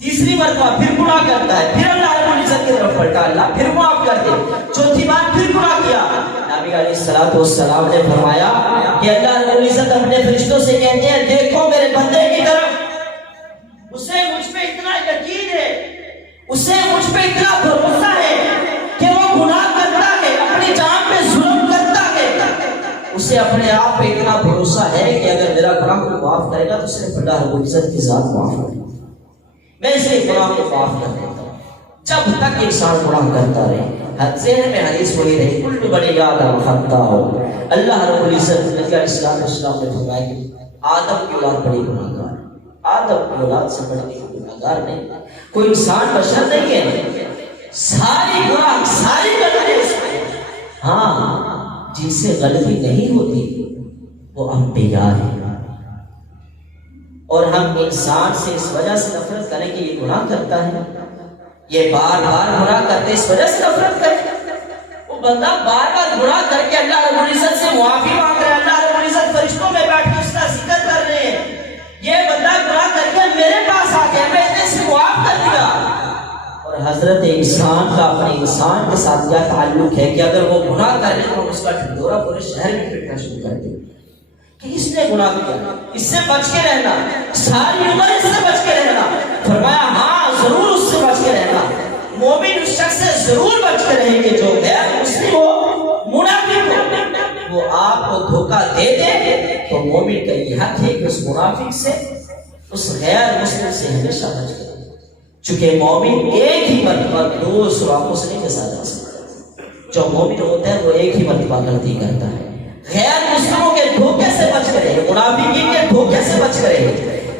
تیسری مرتبہ پھر گناہ کرتا ہے، پھر اللہ رب العزت کی طرف پلٹا، اللہ پھر معاف کر دے۔ چوتھی بار پھر گناہ کیا، نبی علیہ السلام نے فرمایا کہ اللہ رب العزت اپنے فرشتوں سے کہتے ہیں دیکھو میرے بندے کی طرف، اسے مجھ پہ اتنا یقین ہے، اسے مجھ پہ اتنا بھروسہ ہے کہ وہ گناہ کرتا ہے، اپنی جان پہ ظلم کرتا ہے، اسے اپنے آپ پہ اتنا بھروسہ ہے کہ اگر میرا گناہ کو معاف کرے گا تو صرف اللہ رب العزت کی ذات معاف کرے گا، میں اسے گناہ کو معاف کر دیتا ہوں۔ جب تک انسان گناہ کرتا رہے، ذہن میں حدیث وہی رہی کل بنی آدم خطاء، اللہ رب العزت نبی علیہ السلام نے فرمایا کہ آدم کی اولاد بڑی گناہگار، آدم کی اولاد سے بڑی گناہگار نہیں، کوئی انسان بشر نہیں ہے، ساری گناہ ساری غلطی اس میں، ہاں جن سے غلطی نہیں ہوتی وہ انبیاء ہیں، اور ہم انسان سے اس وجہ سے نفرت کریں کہ یہ گناہ کرتا ہے، یہ بار بار گناہ کرتے اس وجہ سے نفرت کریں۔ وہ بندہ بار بار گناہ کر کے اللہ رب العزت سے معافی مانگ رہا ہے، اللہ رب العزت فرشتوں میں بیٹھ کے اس کا ذکر کر رہے ہیں، یہ بندہ گناہ کر کے میرے پاس آ گیا، میں اسے معاف کر دیا، اور اور حضرت انسان کا اپنے انسان کے ساتھ کیا تعلق ہے کہ اگر وہ گناہ کر لے تو اس کا ڈھنڈورا پورے شہر میں پھرنا شروع کر دے کہ اس نے گناہ کیا، اس سے بچ کے رہنا، ساری عمر اس سے بچ کے رہنا۔ فرمایا ہاں ضرور اس سے بچ کے رہنا، مومن اس شخص سے ضرور بچ کے رہیں گے جو غیر مسلم ہو، منافق ہو، وہ آپ کو دھوکہ دے دے تو مومن کا یہ حق ہے کہ اس منافق سے، اس غیر مسلم سے ہمیشہ بچ کے رہے، چونکہ مومن ایک ہی مرتبہ دوسروں کو مسلم کے ساتھ جا سکتا ہے۔ جو مومن ہوتا ہے وہ ایک ہی مرتبہ غلطی کرتا ہے، غیر مسلموں کے دھوکے سے بچ کرے، منافقین کے دھوکے سے بچ کرے،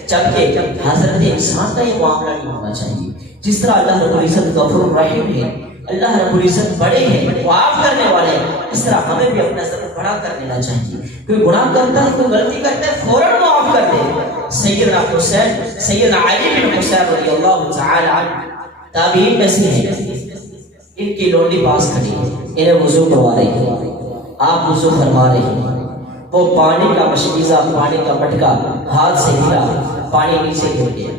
جبکہ حضرت انسان کا یہ معاملہ نہیں ہونا چاہیے۔ جس طرح اللہ رب العزت غفور رحیم ہے، اللہ رب العزت بڑے ہیں، معاف کرنے والے ہیں، اس طرح ہمیں بھی اپنا سر بڑا کر لینا چاہیے۔ کوئی گناہ کرتا ہے، کوئی غلطی کرتا ہے، فوراً معاف کر دے۔ سیدنا حسین، سیدنا علی بن حسین رضی اللہ تعالی عنہ تابعین میں سے ہیں، ان کی لونڈی پاس کھڑی ہے، انہیں وضو کروا رہی ہے، آپ وضو فرما رہے ہیں، وہ پانی کا مشکیزہ، پانی کا مٹکا ہاتھ سے گرا، پانی نیچے گر گیا۔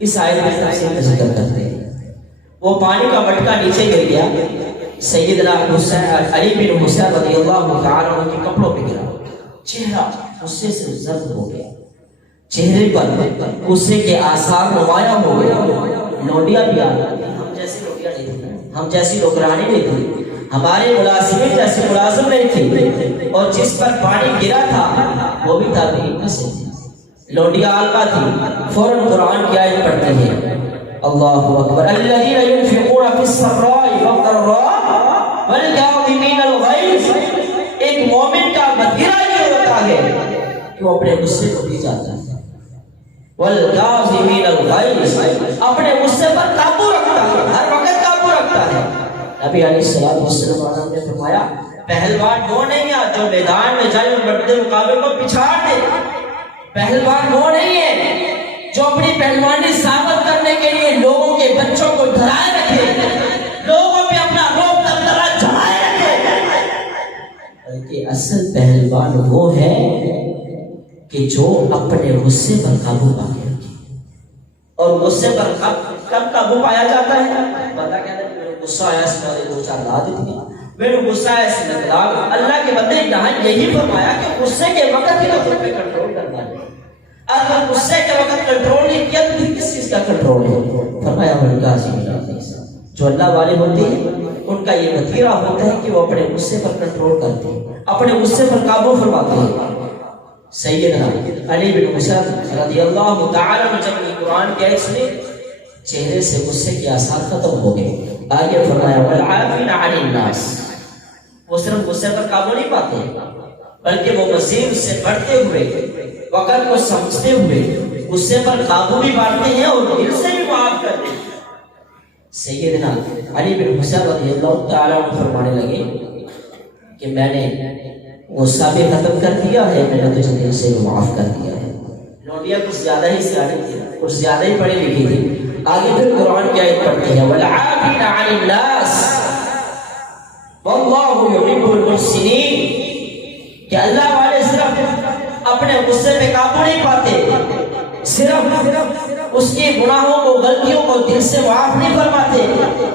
اس آیت میں تفصیل کا ذکر کرتے ہیں، وہ پانی کا مٹکا نیچے گر گیا، سیدنا حسین علی بن حسین رضی اللہ تعالی عنہ کے کپڑوں پہ گرا، چہرہ غصے سے زرد ہو گیا، چہرے پر غصے کے آثار نمایاں ہو گئے۔ لونڈیاں بھی آ گئی، ہم جیسی لونڈیاں نہیں تھیں، ہم جیسی نوکرانی نہیں تھی، ہمارے ملازمین جیسے ملازم نہیں تھی، اور جس پر پانی گرا تھا وہ بھی تابعین میں سے تھی، لونڈیاں عالمہ تھی۔ فوراً قرآن کی آیت پڑھتے ہیں، اللہ اکبر، الذین ينفقون فی السراء والضراء والکاظمین الغیظ۔ ایک مومن کا مدیرہ یہ ہوتا ہے کہ وہ اپنے غصے کو پی جاتا ہے، والکاظمین الغیظ، اپنے غصے پر قابو رکھتا ہے، ہر وقت قابو رکھتا ہے۔ نبی علیہ السلام نے فرمایا پہلوان وہ نہیں ہے جو میدان میں جائے اور مرد مقابل کو پچھاڑ دے، پہلوان وہ نہیں ہے جو اپنی پہلوانی ثابت کرنے کے لیے لوگوں کے بچوں کو ڈرائے رکھے، لوگوں پہ اپنا روب دبدبہ جمائے رکھے، بلکہ اصل پہلوان وہ ہے کہ جو اپنے غصے پر قابو پا کے رکھے۔ اور غصے پر کب قابو پایا جاتا ہے؟ پتہ کیا ہے، غصہ آیا اس میں دو چار لا دیتی ہیں، میرے غصہ آیا اس میں دلاغ۔ اللہ کے بندے یہاں یہی فرمایا کہ غصے کے وقت ہی تو خود پہ کنٹرول کرنا ہے، اگر غصے کے وقت کنٹرول نہیں کیا تو پھر کس چیز کا کنٹرول ہے؟ فرمایا جو اللہ والے ہوتے ہیں ان کا یہ وتیرہ ہوتا ہے کہ وہ اپنے غصے پر کنٹرول کرتے ہیں، اپنے غصے پر قابو فرماتے ہیں۔ سیدنا علی بن حسین رضی اللہ تعالی عنہ جب یہ قرآن کی آیت سنی، چہرے سے غصے کے آثار ختم ہو گئے۔ آگے فرمایا والعافین عن الناس، وہ صرف غصے پر قابو نہیں پاتے بلکہ وہ مزید اس سے بڑھتے ہوئے، وقت کو سمجھتے ہوئے غصے پر قابو بھی پاتے ہیں اور دل سے بھی معاف کرتے ہیں۔ سیدنا علی بن حسین رضی اللہ تعالیٰ عنہ فرمانے لگے کہ میں نے غصہ بھی ختم کر دیا ہے، میں نے تجھے دل سے بھی معاف کر دیا ہے۔ لونڈیاں کچھ زیادہ ہی سیاح تھی، کچھ زیادہ ہی پڑھی لکھی تھی۔ آگے پھر قرآن کی آیت پڑھتے ہیں والعافین عن الناس واللہ یحب المحسنین، کہ اللہ والے صرف اپنے غصے پہ قابو نہیں پاتے، صرف اس کے گناہوں کو، غلطیوں کو دل سے معاف نہیں فرماتے،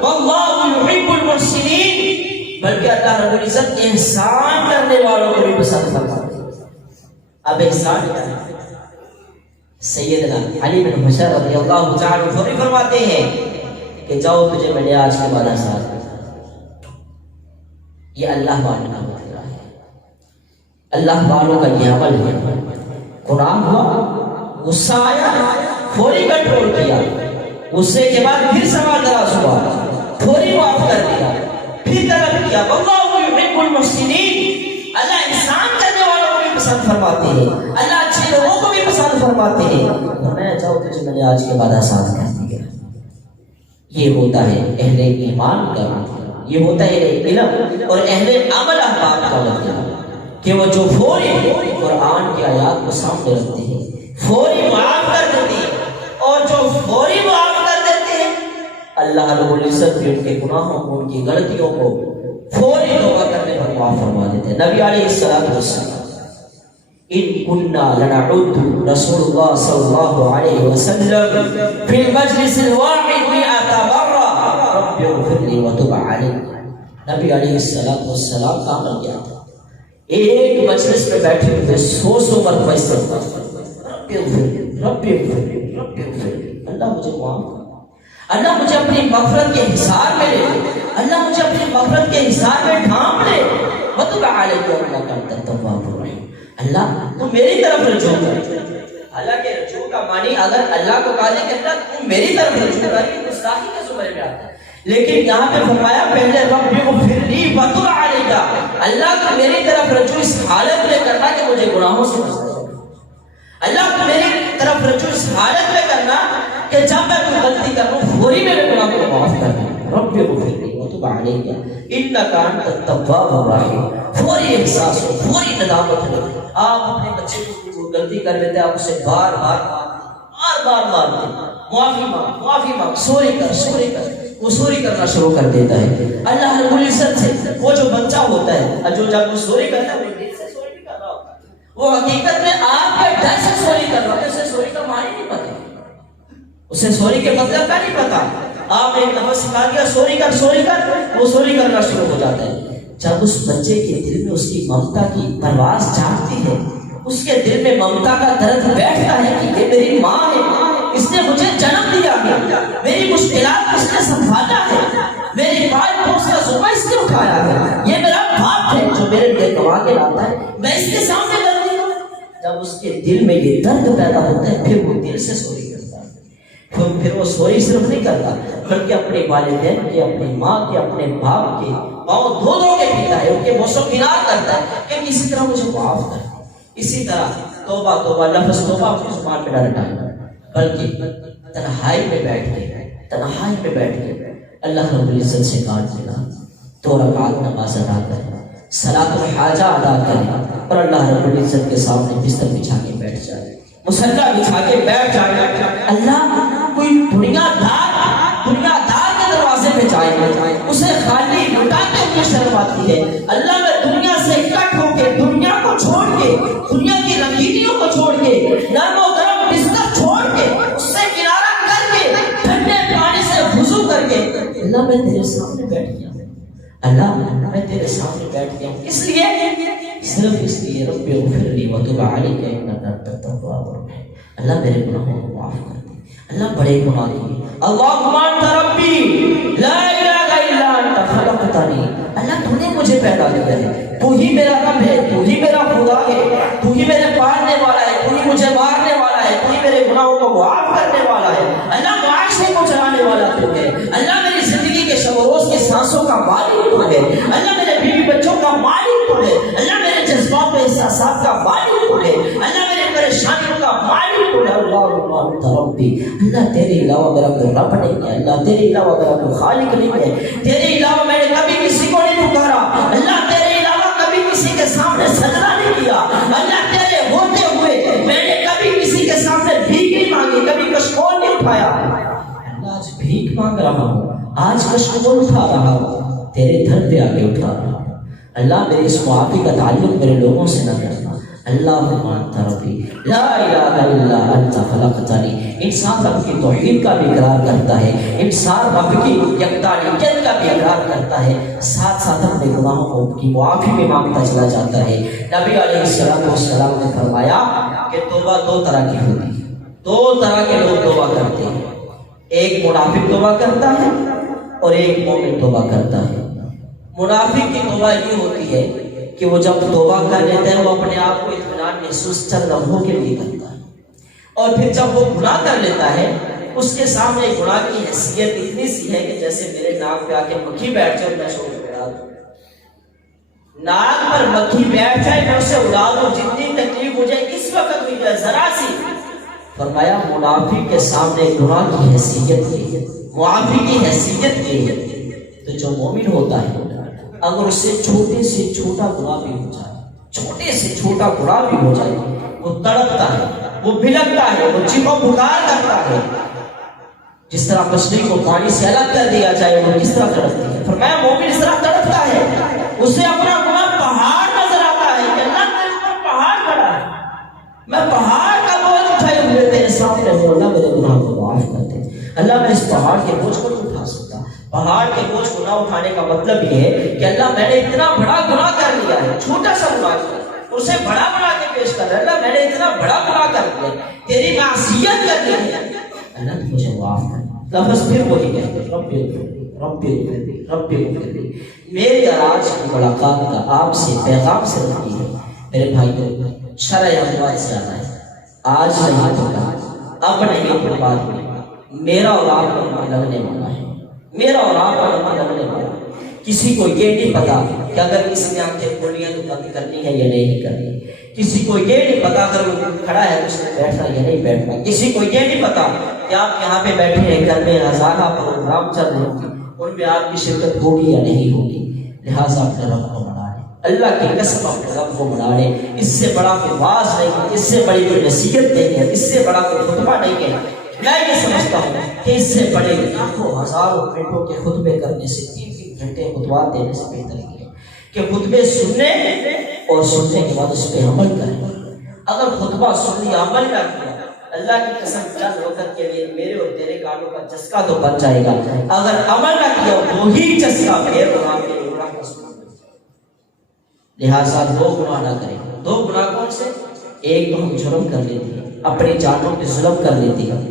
واللہ یحب المحسنین، بلکہ اللہ رب العزت احسان کرنے والوں کو بھی پسند فرماتے ہیں۔ اب احسان کیا ہے؟ سیدنا علی بن حسین رضی اللہ تعالی عنہ فرماتے ہیں کہ جاؤ تجھے میں نے آج کے بعد احسان کرتا، یہ اللہ والوں کا مطلب ہے، اللہ والوں کا یہ عمل ہے۔ قرآن ہوا، غصہ آیا، فوری کنٹرول کیا، غصے کے بعد پھر سوال دراز ہوا، فوری معاف کر دیا، پھر طلب کیا، واللہ یحب المحسنین، اللہ احسان کرنے والوں کو بھی پسند فرماتے ہیں، اللہ اچھے لوگوں کو بھی پسند فرماتے ہیں۔ فرمایا جاؤ تجھے میں نے آج کے بعد احسان کر دیا۔ یہ ہوتا ہے اہل ایمان کا، یہ ہوتا ہے علم اور اہل عمل احباب کا مطلب کہ وہ جو فوری قرآن کی آیات کو سامنے رکھتے ہیں، فوری معاف کر دیتے ہیں، اور جو فوری معاف کر دیتے ہیں اللہ رب العزت بھی ان کے گناہوں کو، ان کی غلطیوں کو فوری توبہ کرنے پر معاف فرما دیتے ہیں۔ نبی علیہ السلام ان كنا لنعد رسول الله صلى الله عليه وسلم في المجلس الواحد 100 مرة رب اغفر لی وتب علی. نبی علیہ السلام کا عمل کیا تھا؟ ایک مجلس میں بیٹھے ہوئے 100 مرتبہ استغفار کرتے، رب اغفر لی، رب اغفر لی، رب اغفر لی، اللہ مجھے معاف کر، اللہ مجھے اپنی مغفرت کے حصار میں لے، اللہ مجھے اپنی مغفرت کے حصار میں ڈھانپ لے. وتب علی انک انت التواب الرحیم، اللہ تو میری طرف رجوع کر. اللہ کے رجوع کا معنی اگر اللہ کو کہا کہ اللہ تو میری طرف رجوع کر، یہ گستاخی کے زمرے میں آتا ہے. لیکن یہاں پہ فرمایا پہلے رب اغفر لی وتب علی، اللہ تو میری طرف رجوع اس حالت میں کرنا کہ مجھے گناہوں سے بچانا. اللہ تو میری طرف رجوع اس حالت میں کرنا کہ جب میں کوئی غلطی کروں فوری میرے گناہ کو معاف کرنا. رب اغفر لی وتب علی انک انت التواب الرحیم، فوری احساس ہو، فوری ندامت ہو. آپ اپنے بچے کو غلطی کر لیتے ہیں، آپ اسے بار بار مارتے، معافی مانگ، سوری کر، وہ سوری کرنا شروع کر دیتا ہے. اللہ رب العزت سے وہ جو بچہ ہوتا ہے جو جب وہ سوری کرتا ہے وہ دل سے سوری نہیں کر رہا ہوتا، وہ حقیقت میں آپ کے ڈر سے سوری کر رہا ہوتا ہے. اسے سوری کا معنی نہیں پتا، اسے سوری کے مطلب کا نہیں پتا. آپ نے ایک لفظ سکھا دیا سوری کر، وہ سوری کرنا شروع ہو جاتا ہے. جب اس بچے کے دل میں اس کی ممتا کی پرواز جاگتی ہے، اس کے دل میں ممتا کا درد بیٹھتا ہے کہ یہ میری ماں ہے، اس نے مجھے جنم دیا ہے، میری مشکلات اس نے سنبھالا ہے، میری پال کو اس کا ذمہ اس نے اٹھایا ہے، یہ میرا باپ ہے جو میرے لیے کما کے لاتا ہے، میں اس کے سامنے غلطی ہوں. جب اس کے دل میں یہ درد پیدا ہوتا ہے پھر وہ دل سے سوری کرتا ہے. پھر وہ سوری صرف نہیں کرتا بلکہ اپنے والدین کے، اپنی ماں کے، اپنے باپ کے پاؤں دھو کے پیتا ہے، ان کے موسم کنار کرتا ہے کہ کسی طرح مجھے معاف کر. اسی طرح توبہ لفظ توبہ اپنی زبان پہ نہ رٹائیں بلکہ تنہائی میں بیٹھ کے اللہ رب العزت سے کاٹ لینا. 2 رکعت نماز ادا کریں، صلاۃ الحاجہ ادا کریں اور اللہ رب العزت کے سامنے بستر بچھا کے بیٹھ جائے، مصلی بچھا کے بیٹھ جائے. اللہ کوئی دنیا دار کے دروازے پہ جائے، اسے خالی لٹاتے ہوئے شرم آتی ہے. اللہ میں دنیا سے کٹ ہو کے، دنیا کو چھوڑ کے، دنیا کی رنگینیوں کو چھوڑ کے، نرم و گرم بستر چھوڑ کے، اس سے کنارہ کر کے، ٹھنڈے پانی سے وضو کر کے اللہ میں تیرے سامنے بیٹھ گیا، اللہ میں تیرے سامنے بیٹھ گیا ہوں. اس لیے صرف اس لیے رب اغفر لی وتب علی انک انت التواب الرحیم، اللہ میرے گناہوں کو معاف کر دے. اللہ بڑے گناہ کیے. اللہم انت ربی لا الہ الا انت خلقتنی، اللہ تو نے مجھے پیدا کیا ہے، تو ہی میرا رب ہے، تو ہی میرا خدا ہے، تو ہی میرے پالنے والا ہے، تو ہی مجھے مارنے والا ہے، تو ہی میرے گناہوں کو معاف کرنے والا ہے. اللہ معاشرے کو چلانے والا تو ہے، اللہ میری زندگی کے شب و روز کے سانسوں کا مالک تو ہے، اللہ میرے بیوی بچوں کا مالک تو ہے، اللہ میرے جذبات و احساسات کا مالک تو ہے، اللہ میرے پریشانیوں کا مالک تو ہے. اللہم انت ربی، اللہ تیرے علاوہ میرا کوئی رب نہیں ہے، اللہ تیرے علاوہ میرا کوئی خالق نہیں ہے، تیرے علاوہ میں نے کبھی کسی کو نہیں پکارا، اللہ تیرے علاوہ کبھی کسی کے سامنے سجدہ نہیں کیا، اللہ تیرے ہوتے ہوئے میں نے کبھی کسی کے سامنے بھیک نہیں مانگی، کبھی کشکول نہیں اٹھایا. اللہ آج بھیک مانگ رہا ہوں، آج کشکول اٹھا رہا ہوں، تیرے در پہ آ کے اٹھا رہا ہوں. اللہ میرے اس معافی کا تعلق میرے لوگوں سے نہ کرنا. اللہم انت ربی لا الہ الا انت خلقتنی. انسان رب کی توحید کا بھی اقرار کرتا ہے، انسان رب کی یکدانیت کا بھی اقرار کرتا ہے، ساتھ ساتھ اپنے گناہوں کی معافی میں مانگتا چلا جاتا ہے. نبی علیہ السلام نے فرمایا کہ توبہ 2 طرح کی ہوتی ہے، 2 طرح کے لوگ توبہ کرتے ہیں، ایک منافق توبہ کرتا ہے اور ایک مومن توبہ کرتا ہے. منافق کی توبہ یہ ہوتی ہے کہ وہ جب توبہ کر لیتا ہے وہ اپنے آپ کو اطمینان محسوس چند لمحوں کے لیے کرتا ہے، اور پھر جب وہ گناہ کر لیتا ہے اس کے سامنے گناہ کی حیثیت اتنی سی ہے کہ جیسے میرے ناک پہ آ کے مکھی بیٹھ جائے میں شور اڑا دوں، ناک پر مکھی بیٹھ جائے میں اسے اڑا دوں، جتنی تکلیف ہو جائے اس وقت بھی جائے ذرا سی. فرمایا منافق کے سامنے گناہ کی حیثیت یہ ہے، معافی کی حیثیت یہ ہے. تو جو مومن ہوتا ہے اگر اس سے چھوٹے سے چھوٹا گناہ بھی ہو جائے، چھوٹے سے چھوٹا گناہ بھی ہو جائے، وہ تڑپتا ہے، وہ بھلکتا ہے، وہ چیخو پکار کرتا ہے. جس طرح مچھلی کو پانی سے الگ کر دیا جائے وہ کس طرح تڑپتی ہے. فرمایا مومن اس طرح تڑپتا ہے، اسے اپنا گناہ پہاڑ نظر آتا ہے کہ اللہ میرے اوپر پہاڑ کھڑا ہے، میں پہاڑ کا بوجھ اٹھائے ہوئے تیرے سامنے ہوں، اللہ میرے گناہ کو معاف کر دے. اللہ میں اس پہاڑ کے بوجھ کو نہیں اٹھا سکتا، پہاڑ کے بوجھ کو نہ اٹھانے کا مطلب یہ ہے کہ اللہ میں نے اتنا بڑا گناہ کر لیا ہے، چھوٹا سا گناہ کیا اسے بڑا بنا کے پیش کر رہا ہے، اللہ میں نے اتنا بڑا گناہ کر دیا، تیری معصیت کر دی ہے، اللہ تو مجھے معاف کر۔ لفظ پھر وہی کہتے ہیں، رب رب رب رب۔ میری اور آج کی ملاقات کا آپ سے پیغام صرف یہ ہے میرے بھائیوں، شرع اموات سے آنا ہے، آج نہیں تو کل، اب نہیں تو بعد میں، میرا اور آپ کا نمبر لگنے والا ہے، میرا اور آپ کا نمبر لگنے والا ہے۔ کسی کو یہ نہیں پتا کہ اگر کسی نے آنکھیں کھولی ہیں تو بند کرنی ہے یا نہیں کرنی، کسی کو یہ نہیں پتا اگر وہ کھڑا ہے تو اس نے بیٹھنا یا نہیں بیٹھنا، کسی کو یہ نہیں پتا کہ آپ یہاں پہ بیٹھے ہیں، گھر میں ہزارہ پروگرام چل رہے ہیں، ان میں آپ کی شرکت ہوگی یا نہیں ہوگی، لہٰذا اپنے رب کو بنا لیں، اللہ کی قسم اپنے رب کو بنا لیں۔ اس سے بڑا کوئی واعظ نہیں ہے، اس سے بڑی کوئی نصیحت نہیں ہے، اس سے بڑا کوئی خطبہ نہیں ہے۔ میں یہ سمجھتا ہوں کہ اس سے بڑے لاکھوں ہزاروں گھنٹوں کے خطبے کرنے سے 3 گھنٹے خطبات دینے سے بہتر یہ ہے کہ خطبے سننے اور سننے کے بعد اس پہ عمل کریں۔ اگر خطبہ سن لیا عمل نہ کیا، اللہ کی قسم چند وقت کے لیے میرے اور تیرے کانوں کا چسکا تو بن جائے گا، اگر عمل نہ کیا وہی چسکا پھر وہاں پہ گناہ کا سن۔ لہٰذا 2 گناہ نہ کریں۔ 2 گناہ کون سے؟ ایک تو ہم جرم کر لیتے ہیں، اپنی جانوں پہ ظلم کر لیتے ہیں،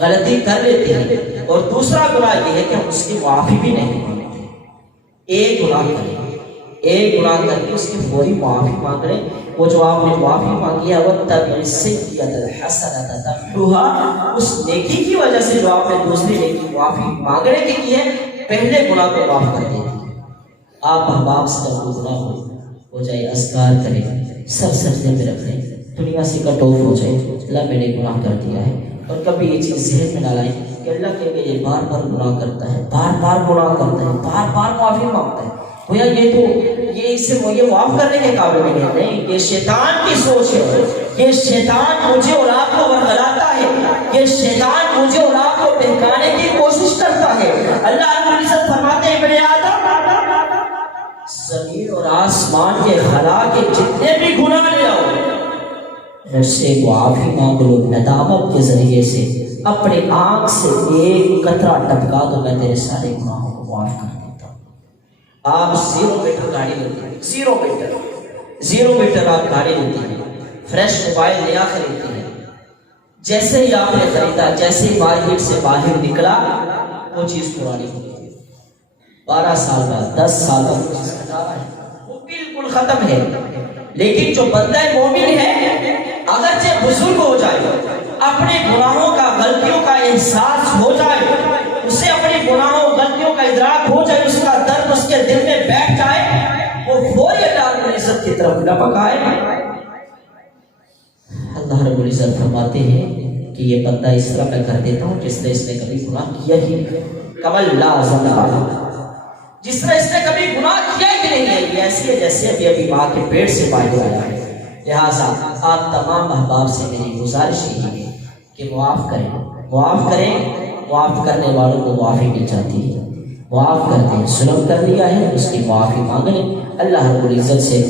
غلطی کر لیتے ہیں، اور دوسرا گناہ یہ ہے کہ ہم اس کی معافی بھی نہیں مانگتے۔ ایک گناہ کریں، ایک گناہ کر کے اس کی فوری معافی مانگ رہے، وہ جو آپ نے معافی مانگی ہے وَاتَّبِعِ السَّيِّئَةَ الْحَسَنَةَ تَمْحُوهَا، اس نیکی کی وجہ سے جو آپ نے دوسری نیکی معافی مانگنے کی ہے، پہلے گناہ کو معاف کر دیتی ہے۔ آپ احباب سے جب کوئی گناہ ہو جائے اذکار کریں، سر سجدے میں رکھ لیں، دنیا سے کٹ آف ہو جائے، اللہ میں نے گناہ کر دیا ہے، اور کبھی یہ چیز ذہن میں نہ لائیں کہ اللہ کے میرے بار بار گناہ کرتا ہے، بار بار گناہ کرتا ہے، بار بار معافی مانگتا ہے، گویا یہ اسے معاف کرنے کے قابل نہیں ہے۔ نہیں، یہ شیطان کی سوچ ہے، یہ شیطان مجھے اور آپ کو ورغلاتا ہے، یہ شیطان مجھے اور آپ کو بہکانے کی کوشش کرتا ہے۔ اللہ رب العزت فرماتے ہیں بنی آدم، زمین اور آسمان کے خلا کے جتنے بھی گناہ لے آؤ، مجھ سے معافی مانگ لو، ندامت کے ذریعے سے اپنی آنکھ سے ایک قطرہ ٹپکا دو، میں تیرے سارے گناہوں کو معاف کر دیتا ہوں۔ آپ 0 میٹر گاڑی لیتے ہیں، 0 میٹر آپ گاڑی لیتے ہیں، فریش موبائل نیا خریدتے ہیں، جیسے ہی آپ نے خریدا، جیسے ہی مارکیٹ سے باہر نکلا وہ چیز پرانی ہو گئی، 12 سال بعد 10 سال بعد وہ بالکل ختم ہے۔ لیکن جو بندہ مومن ہے، اگرچہ بزرگ ہو جائے، اپنے گناہوں کا غلطیوں کا احساس ہو جائے، اسے اپنی گناہوں غلطیوں کا ادراک ہو جائے، اس کا درد اس کے دل میں بیٹھ جائے، وہ فوری اللہ رب العزت کی طرف لپک آئے۔ اللہ رب العزت فرماتے ہیں کہ یہ بندہ اس طرح میں کر دیتا ہوں جس طرح اس نے کبھی گناہ کیا ہی نہیں، کمل لا ذنب، جس طرح اس نے کبھی گناہ کیا ہی نہیں ہے، یہ ایسی ہے جیسے ابھی ماں کے پیٹ سے باہر آیا ہے۔ لہٰذا آپ تمام احباب سے میری گزارش یہی ہے کہ معاف کریں، معاف کریں، معاف کرنے والوں کو معافی مل جاتی ہے، معاف کرتے ہیں، ظلم کر لیا ہے اس کی معافی مانگ لیں۔ اللہ رب العزت سے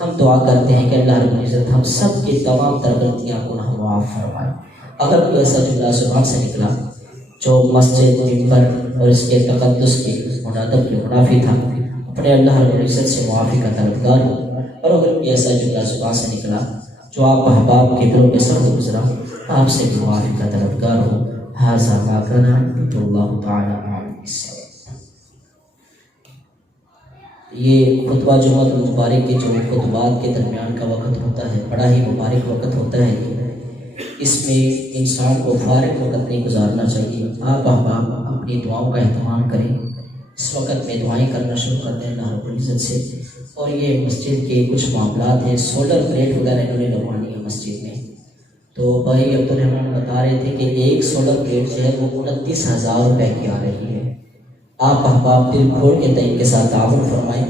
ہم دعا کرتے ہیں کہ اللہ رب العزت ہم سب کی تمام تر غلطیاں گناہ معاف فرمائے۔ اگر کوئی ایسا جملہ زبان سے نکلا جو مسجد، منبر اور اس کے تقدس کی منادب کے منافی تھا، اپنے اللہ رب العزت سے معافی کا طلبگار ہو، اور اگر کوئی ایسا جملہ زبان سے نکلا جو آپ احباب کے دلوں میں سخت گزرا، آپ سے بھی معافی کا طلبگار ہو۔ ھذا ما کان اللہ تعالی اعلم۔ یہ خطبہ جمعہ مبارک کے جو خطبات کے درمیان کا وقت ہوتا ہے، بڑا ہی مبارک وقت ہوتا ہے، اس میں انسان کو فارغ وقت نہیں گزارنا چاہیے۔ آپ احباب اپنی دعاؤں کا اہتمام کریں، اس وقت میں دعائیں کرنا شروع کرتے ہیں اللہ رب العزت سے۔ اور یہ مسجد کے کچھ معاملات ہیں، سولر پلیٹ وغیرہ انہوں نے لگوانی ہے مسجد میں، تو بھائی عبدالرحمٰن بتا رہے تھے کہ ایک سولر پلیٹ جو ہے وہ 29,000 روپے کی آ رہی ہے۔ آپ احباب دل کھول کے تئیں کے ساتھ تعاون فرمائیں،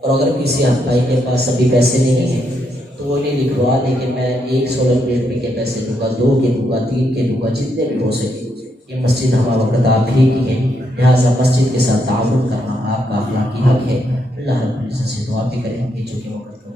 اور اگر کسی بھائی کے پاس ابھی پیسے نہیں ہیں تو وہ انہیں لکھوا دیں کہ میں ایک سولر پلیٹ میں کے پیسے دوں گا، 2 کے دوں گا، 3 کے دوں گا، جتنے بھی ہو سکے۔ یہ مسجد ہمارا وقت آپ ہی کی ہے، لہٰذا مسجد کے ساتھ تعاون کرنا آپ کا اخلاقی حق ہے۔ اللہ رب العزت سے دعا بھی کریں گے جو کہ وقت